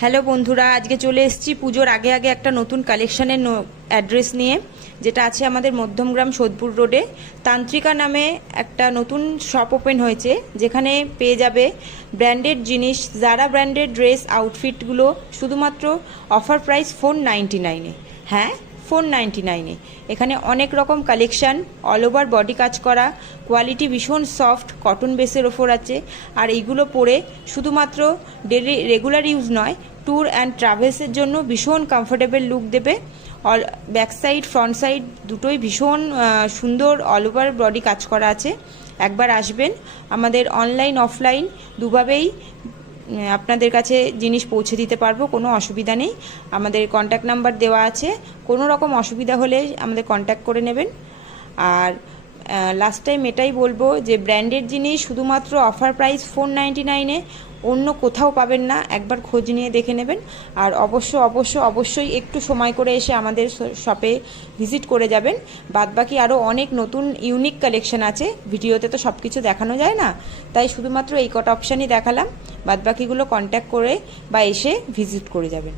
Hello বন্ধুরা, আজকে চলে এসেছি পুজোর আগে আগে একটা নতুন কালেকশানের অ্যাড্রেস নিয়ে, যেটা আছে আমাদের মধ্যমগ্রাম সোদপুর রোডে। তান্ত্রিকা নামে একটা নতুন শপ ওপেন হয়েছে, যেখানে পেয়ে যাবে ব্র্যান্ডেড জিনিস, জারা ব্র্যান্ডেড ড্রেস আউটফিটগুলো শুধুমাত্র অফার প্রাইস 499-এ। হ্যাঁ, 499-এ। এখানে অনেক রকম কালেকশান, অল ওভার বডি কাজ করা, কোয়ালিটি ভীষণ সফট কটন বেসের ওপর আছে। আর এইগুলো পরে শুধুমাত্র ডেলি রেগুলার ইউজ নয়, ট্যুর অ্যান্ড ট্রাভেলসের জন্য ভীষণ কমফোর্টেবল লুক দেবে। ব্যাক সাইড ফ্রন্ট সাইড দুটোই ভীষণ সুন্দর অল ওভার বডি কাজ করা আছে। একবার আসবেন, আমাদের অনলাইন অফলাইন দুভাবেই আপনাদের কাছে জিনিস পৌঁছে দিতে পারবো, কোনো অসুবিধা নেই। আমাদের কন্ট্যাক্ট নাম্বার দেওয়া আছে, কোনো রকম অসুবিধা হলে আমাদের কন্ট্যাক্ট করে নেবেন। আর লাস্ট টাইম এটাই বলবো যে ব্র্যান্ডেড জিনিস শুধুমাত্র অফার প্রাইস 499-এ, অন্য কোথাও পাবেন না। একবার খোঁজ নিয়ে দেখে নেবেন। আর অবশ্যই একটু সময় করে এসে আমাদের শপে ভিজিট করে যাবেন। বাদবাকি আরও অনেক নতুন ইউনিক কালেকশন আছে, ভিডিওতে তো সব কিছু দেখানো যায় না, তাই শুধুমাত্র এই কটা অপশানই দেখালাম। বাদবাকিগুলো কন্ট্যাক্ট করে বা এসে ভিজিট করে যাবেন।